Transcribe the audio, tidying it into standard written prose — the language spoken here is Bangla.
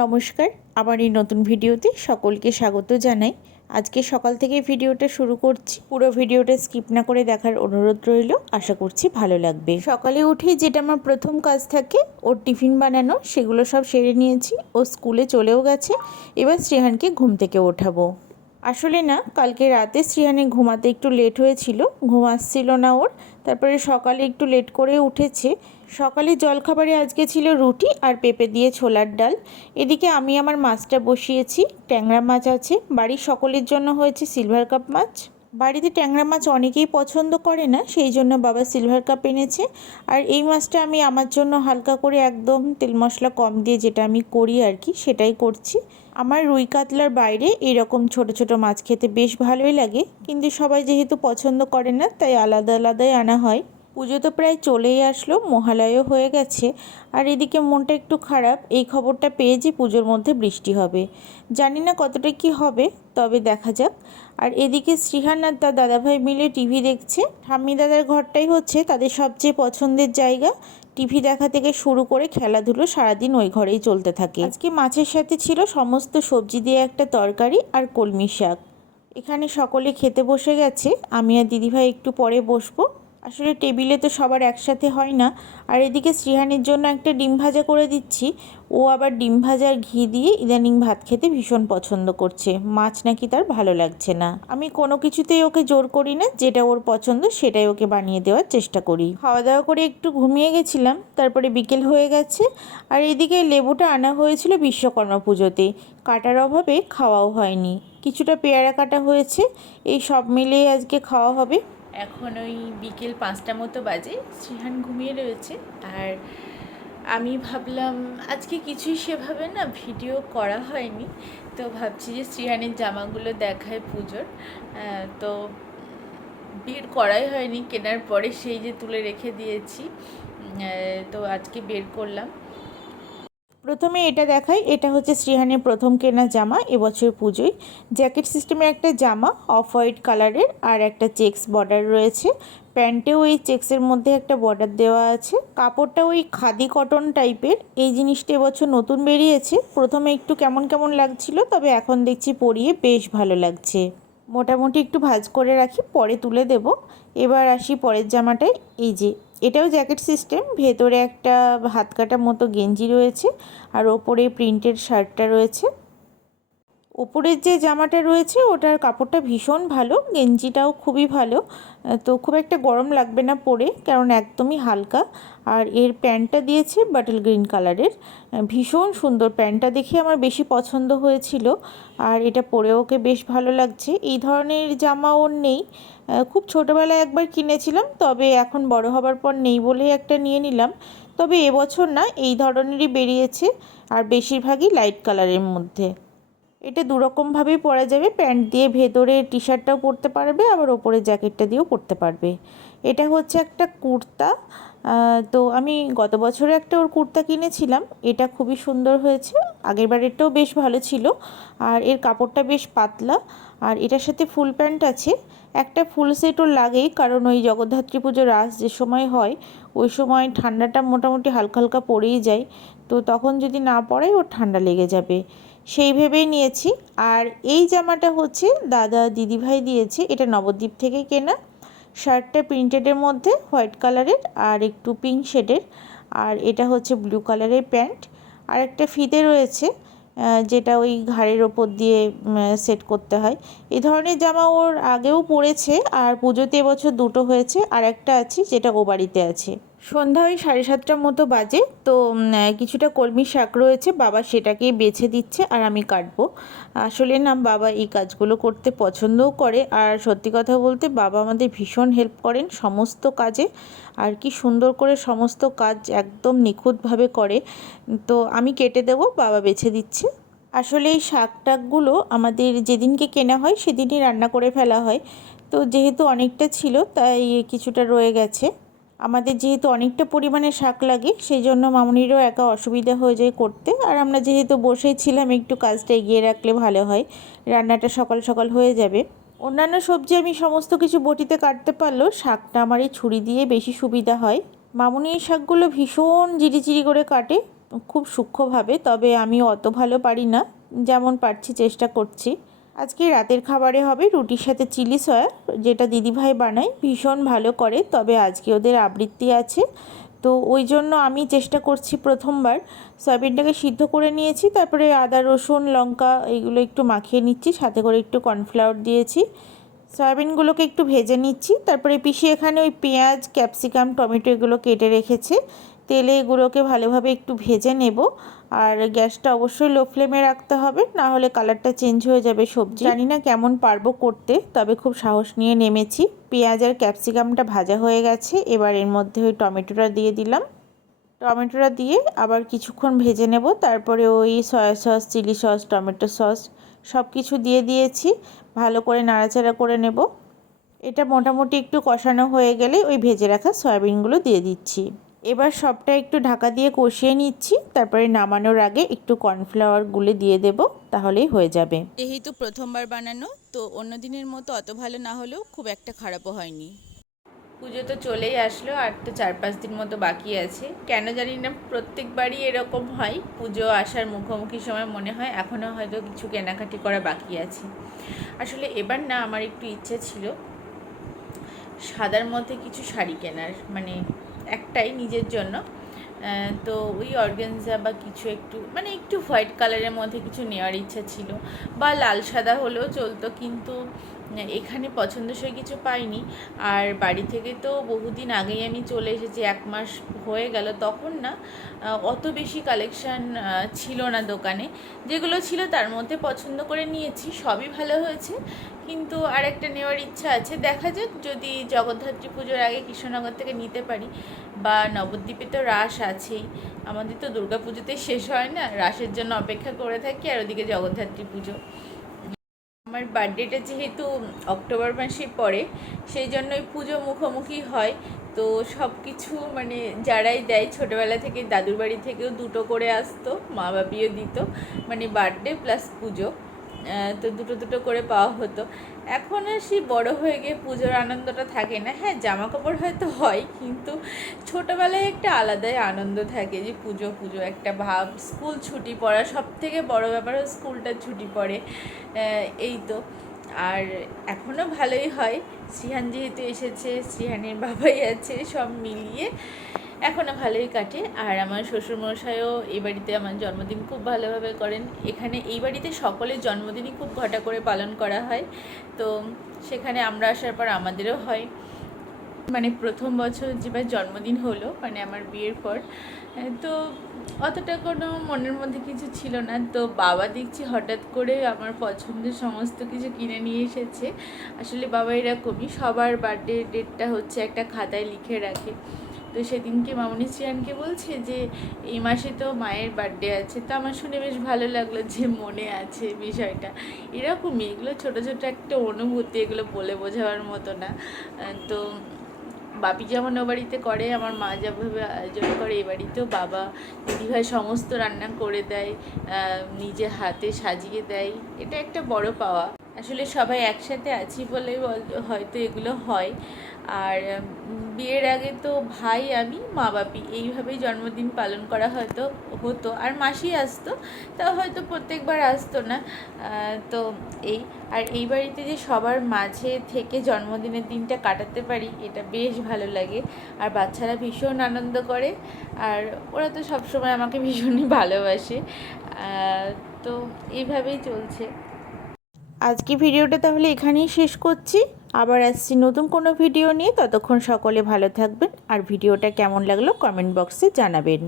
নমস্কার, আমার এই নতুন ভিডিওতে সকলকে স্বাগত জানাই। আজকে সকাল থেকে ভিডিওটা শুরু করছি। পুরো ভিডিওটা স্কিপ না করে দেখার অনুরোধ রইল। আশা করছি ভালো লাগবে। সকালে উঠেই যেটা আমার প্রথম কাজ থাকে ওর টিফিন বানানো, সেগুলো সব সেরে নিয়েছি। ও স্কুলে চলেও গেছে। এবার শ্রেহানকে ঘুম থেকে ওঠাবো। আসলে না, কালকে রাতে শ্রেহানের ঘুমাতে একটু লেট হয়েছিল, ঘুম আসছিল না ওর। তারপরে সকালে একটু লেট করে উঠেছে। সকালে জলখাবারে আজকে ছিল রুটি আর পেঁপে দিয়ে ছোলার ডাল। এদিকে আমি আমার মাছটা বসিয়েছি। ট্যাংরা মাছ আছে, বাড়ির সকলের জন্য হয়েছে সিলভার কাপ মাছ। বাড়িতে ট্যাংরা মাছ অনেকেই পছন্দ করে না, সেই জন্য বাবা সিলভার কাপ এনেছে। আর এই মাছটা আমি আমার জন্য হালকা করে একদম তেল মশলা কম দিয়ে যেটা আমি করি আর কি, সেটাই করছি। আমার রুই কাতলার বাইরে এরকম ছোট ছোট মাছ খেতে বেশ ভালোই লাগে, কিন্তু সবাই যেহেতু পছন্দ করে না তাই আলাদা আলাদাই আনা হয়। পুজো তো প্রায় চলেই আসলো, মহালয়ও হয়ে গেছে। আর এদিকে মনটা একটু খারাপ এই খবরটা পেয়ে যে পুজোর মধ্যে বৃষ্টি হবে। জানি না কতটা কি হবে, তবে দেখা যাক। আর এদিকে শ্রীহান আর তার দাদাভাই মিলে টিভি দেখছে। ঠাম্মি দাদার ঘরটাই হচ্ছে তাদের সবচেয়ে পছন্দের জায়গা। টিভি দেখা থেকে শুরু করে খেলাধুলো সারাদিন ওই ঘরেই চলতে থাকে। আজকে মাছের সাথে ছিল সমস্ত সবজি দিয়ে একটা তরকারি আর কলমি শাক। এখানে সকলে খেতে বসে গেছে, আমি আর দিদিভাই একটু পরে বসবো। আসলে টেবিলে তো সবার একসাথে হয় না। আর এদিকে শ্রীহানের জন্য একটা ডিম ভাজা করে দিচ্ছি। ও আবার ডিম ভাজার ঘি দিয়ে ইদানিং ভাত খেতে ভীষণ পছন্দ করছে, মাছ নাকি তার ভালো লাগছে না। আমি কোনো কিছুতেই ওকে জোর করি না, যেটা ওর পছন্দ সেটাই ওকে বানিয়ে দেওয়ার চেষ্টা করি। খাওয়া দাওয়া করে একটু ঘুমিয়ে গেছিলাম, তারপরে বিকেল হয়ে গেছে। আর এদিকে লেবুটা আনা হয়েছিল বিশ্বকর্মা পুজোতে, কাটার অভাবে খাওয়াও হয়নি। কিছুটা পেয়ারা কাটা হয়েছে, এই সব মিলিয়ে আজকে খাওয়া হবে। এখন ওই বিকেল 5টা মতো বাজে, শ্রীহান ঘুমিয়ে রয়েছে। আর আমি ভাবলাম আজকে কিছুই সেভাবে না ভিডিও করা হয়নি, তো ভাবছি যে শ্রীহানের জামাগুলো দেখায় পুজোর। তো বের করাই হয়নি, কেনার পরে সেই যে তুলে রেখে দিয়েছি। তো আজকে বের করলাম। প্রথমে এটা দেখাই, এটা হচ্ছে শ্রীহানের প্রথম কেনা জামা এবছর পুজোয়। জ্যাকেট সিস্টেমের একটা জামা, অফ হোয়াইট কালারের, আর একটা চেক্স বর্ডার রয়েছে। প্যান্টেও ওই চেক্সের মধ্যে একটা বর্ডার দেওয়া আছে। কাপড়টা ওই খাদি কটন টাইপের। এই জিনিসটা এবছর নতুন বেরিয়েছে। প্রথমে একটু কেমন কেমন লাগছিল, তবে এখন দেখছি পরিয়ে বেশ ভালো লাগছে। মোটামুটি একটু ভাঁজ করে রাখি, পরে তুলে দেব। এবার আসি পরের জামাটায়। এই যে এটাও জ্যাকেট সিস্টেম, ভেতরে একটা হাত কাটা মতো গেঞ্জি রয়েছে, আর ওপরে প্রিন্টেড শার্টটা রয়েছে। ওপরের যে জামাটা রয়েছে ওটার কাপড়টা ভীষণ ভালো, গেঞ্জিটাও খুবই ভালো। তো খুব একটা গরম লাগবে না পরে, কারণ একদমই হালকা। আর এর প্যান্টটা দিয়েছে বাটল গ্রিন কালারের, ভীষণ সুন্দর। প্যান্টটা দেখে আমার বেশি পছন্দ হয়েছিল, আর এটা পরেও ওকে বেশ ভালো লাগছে। এই ধরনের জামা ওর নেই, খুব ছোটোবেলায় একবার কিনেছিলাম, তবে এখন বড় হবার পর নেই বলেই একটা নিয়ে নিলাম। তবে এবছর না, এই ধরনেরই বেরিয়েছে, আর বেশিরভাগই লাইট কালারের মধ্যে। এটা দুরকমভাবেই পরা যাবে, প্যান্ট দিয়ে ভেতরে টি শার্টটাও পরতে পারবে, আবার ওপরে জ্যাকেটটা দিয়েও পরতে পারবে। এটা হচ্ছে একটা কুর্তা। তো আমি গত বছরে একটা ওর কুর্তা কিনেছিলাম, এটা খুবই সুন্দর হয়েছে। আগের বারেরটাও বেশ ভালো ছিল। আর এর কাপড়টা বেশ পাতলা, আর এটার সাথে ফুল প্যান্ট আছে। একটা ফুল সেট ওর লাগেই, কারণ ওই জগদ্ধাত্রী পুজোর রাস যে সময় হয় ওই সময় ঠান্ডাটা মোটামুটি হালকা হালকা পড়েই যায়। তো তখন যদি না পড়ায় ওর ঠান্ডা লেগে যাবে, সেই ভেবেই নিয়েছি। আর এই জামাটা হচ্ছে দাদা দিদিভাই দিয়েছে, এটা নবদ্বীপ থেকে কেনা। শার্টটা প্রিন্টেডের মধ্যে হোয়াইট কালারের আর একটু পিঙ্ক শেডের, আর এটা হচ্ছে ব্লু কালারের প্যান্ট। আর একটা ফিতে রয়েছে, যেটা ওই ঘাড়ের ওপর দিয়ে সেট করতে হয়। এই ধরনের জামা ওর আগেও পরেছে, আর পুজোতে এবছর দুটো হয়েছে, আর একটা আছে যেটা ও বাড়িতে আছে। সন্ধ্যা ওই 7:30টার মতো বাজে। তো কিছুটা কলমি শাক রয়েছে, বাবা সেটাকেই বেছে দিচ্ছে আর আমি কাটবো। আসলে না, বাবা এই কাজগুলো করতে পছন্দও করে, আর সত্যি কথা বলতে বাবা আমাদের ভীষণ হেল্প করেন সমস্ত কাজে। আর কি সুন্দর করে সমস্ত কাজ একদম নিখুঁতভাবে করে। তো আমি কেটে দেবো, বাবা বেছে দিচ্ছে। আসলে এই শাক টাকগুলো আমাদের যেদিনকে কেনা হয় সেদিনই রান্না করে ফেলা হয়। তো যেহেতু অনেকটা ছিল তাই কিছুটা রয়ে গেছে। আমাদের যেহেতু অনেকটা পরিমাণে শাক লাগে, সেই জন্য মামুনিরও একা অসুবিধা হয়ে যায় করতে। আর আমরা যেহেতু বসেই ছিলাম, একটু কাজটা এগিয়ে রাখলে ভালো হয়, রান্নাটা সকাল সকাল হয়ে যাবে। অন্যান্য সবজি আমি সমস্ত কিছু বটিতে কাটতে পারলেও শাকটা আমার এই ছুরি দিয়ে বেশি সুবিধা হয়। মামুনি এই শাকগুলো ভীষণ জিরিচিরি করে কাটে, খুব সূক্ষ্মভাবে, তবে আমি অত ভালো পারি না, যেমন পারছি চেষ্টা করছি। আজকে রাতের খাবারে হবে রুটির সাথে চিলি সয়া, যেটা দিদিভাই বানায়, ভীষণ ভালো করে। তবে আজকে ওদের আবৃত্তি আছে, তো ওই জন্য আমি চেষ্টা করছি। প্রথমবার সয়াবিনটাকে সিদ্ধ করে নিয়েছি, তারপরে আদা রসুন লঙ্কা এইগুলো একটু মাখিয়ে নিচ্ছি, সাথে করে একটু কর্নফ্লাওয়ার দিয়েছি। সয়াবিনগুলোকে একটু ভেজে নিচ্ছি, তারপরে পিসি এখানে ওই পেঁয়াজ ক্যাপসিকাম টমেটো এগুলো কেটে রেখেছে। তেলে এগুলোকে ভালোভাবে একটু ভেজে নেব, আর গ্যাসটা অবশ্যই লো ফ্লেমে রাখতে হবে, না হলে কালারটা চেঞ্জ হয়ে যাবে সবজি। জানি না কেমন পারবো করতে, তবে খুব সাহস নিয়ে নেমেছি। পেঁয়াজ আর ক্যাপসিকামটা ভাজা হয়ে গেছে, এবার এর মধ্যে ওই টমেটোটা দিয়ে দিলাম। টমেটোটা দিয়ে আবার কিছুক্ষণ ভেজে নেব, তারপরে ওই soya sauce chilli sauce tomato sauce সব কিছু দিয়ে দিয়েছি, ভালো করে নাড়াচাড়া করে নেব। এটা মোটামুটি একটু কষানো হয়ে গেলে ওই ভেজে রাখা সয়াবিনগুলো দিয়ে দিচ্ছি। এবার সবটা একটু ঢাকা দিয়ে কষিয়ে নিচ্ছি, তারপরে নামানোর আগে একটু কর্নফ্লাওয়ার গুলে দিয়ে দেব, তাহলেই হয়ে যাবে। যেহেতু প্রথমবার বানানো, তো অন্য দিনের মতো অত ভালো না হলেও খুব একটা খারাপও হয়নি। পুজো তো চলেই আসলো, আর তো 4-5 দিন মতো বাকি আছে। কেন জানি না প্রত্যেকবারই এরকম হয়, পুজো আসার মুখোমুখি সময় মনে হয় এখনও হয়তো কিছু কেনাকাটি করা বাকি আছে। আসলে এবার না আমার একটু ইচ্ছে ছিল সাদার মধ্যে কিছু শাড়ি কেনার, মানে একটাই নিজের জন্য। তো ওই অর্গানজা বা কিছু একটু মানে একটু হোয়াইট কালারের মধ্যে কিছু নেওয়ার ইচ্ছা ছিল, বা লাল সাদা হলেও চলতো, কিন্তু এখানে পছন্দসই কিছু পাইনি। আর বাড়ি থেকে তো বহুদিন আগেই আমি চলে এসেছি, 1 মাস হয়ে গেল, তখন না অত বেশি কালেকশান ছিল না দোকানে। যেগুলো ছিল তার মধ্যে পছন্দ করে নিয়েছি, সবই ভালো হয়েছে, কিন্তু আর একটা নেওয়ার ইচ্ছা আছে। দেখা যাক, যদি জগদ্ধাত্রী পুজোর আগে কৃষ্ণনগর থেকে নিতে পারি, বা নবদ্বীপে তো রাস আছেই, আমাদের তো দুর্গা পুজোতেই শেষ হয় না, রাসের জন্য অপেক্ষা করে থাকি, আর ওদিকে জগদ্ধাত্রী পুজো। আমার বার্থডেটা যেহেতু অক্টোবর মাসে পড়ে, সেই জন্য ওই পুজো মুখোমুখি হয়। তো সব কিছু মানে যারাই দেয়, ছোটোবেলা থেকে দাদুর বাড়ি থেকেও 2টো করে আসতো, মা বাপিও দিত, মানে বার্থডে প্লাস পুজো, তো দুটো করে পাওয়া হতো। এখন আর সেই বড় হয়ে গিয়ে পুজোর আনন্দটা থাকে না। হ্যাঁ, জামা কাপড় হয়তো হয়, কিন্তু ছোটোবেলায় একটা আলাদাই আনন্দ থাকে, যে পুজো পুজো একটা ভাব। স্কুল ছুটি পড়া, সব থেকে বড়ো ব্যাপার, স্কুলটা ছুটি পড়ে, এই তো। আর এখনও ভালোই হয়, শ্রীহান যেহেতু এসেছে, শ্রীহানের বাবাই আছে, সব মিলিয়ে এখনও ভালোই কাটে। আর আমার শ্বশুরমশাইও এই বাড়িতে আমার জন্মদিন খুব ভালোভাবে করেন। এখানে এই বাড়িতে সকলের জন্মদিনই খুব ঘটা করে পালন করা হয়, তো সেখানে আমরা আসার পর আমাদেরও হয়। মানে প্রথম বছর যেবার জন্মদিন হলো, মানে আমার বিয়ের পর, তো অতটা কোনো মনের মধ্যে কিছু ছিল না। তো বাবা দেখছি হঠাৎ করে আমার পছন্দের সমস্ত কিছু কিনে নিয়ে এসেছে। আসলে বাবা এরকমই, সবার বার্থডে ডেটটা হচ্ছে একটা খাতায় লিখে রাখে। তো সেদিনকে মামনি শ্রিয়ানকে বলছে যে এই মাসে তো মায়ের বার্থডে আছে। তো আমার শুনে বেশ ভালো লাগলো যে মনে আছে বিষয়টা। এরকমই, এগুলো ছোটো ছোটো একটা অনুভূতি, এগুলো বলে বোঝাবার মতো না। তো বাপি যেমন ও বাড়িতে করে, আমার মা যেভাবে আয়োজন করে, এই বাড়িতেও বাবা দিদিভাই সমস্ত রান্না করে দেয়, নিজে হাতে সাজিয়ে দেয়। এটা একটা বড় পাওয়া। আসলে সবাই একসাথে আছি বলেই হয়তো এগুলো হয়। আর বিয়ের আগে তো ভাই আমি মা বাপি এইভাবেই জন্মদিন পালন করা হতো, আর মাসি আসতো, তাও হয়তো প্রত্যেকবার আসতো না। তো এই, আর এই বাড়িতে যে সবার মাঝে থেকে জন্মদিনের দিনটা কাটাতে পারি, এটা বেশ ভালো লাগে। আর বাচ্চারা ভীষণ আনন্দ করে, আর ওরা তো সবসময় আমাকে ভীষণই ভালোবাসে। তো এইভাবেই চলছে। আজকে ভিডিওটা তাহলে এখানেই শেষ করছি, আবার আসছি নতুন কোনো ভিডিও নিয়ে। ততক্ষণ সকলে ভালো থাকবেন, আর ভিডিওটা কেমন লাগলো কমেন্ট বক্সে জানাবেন।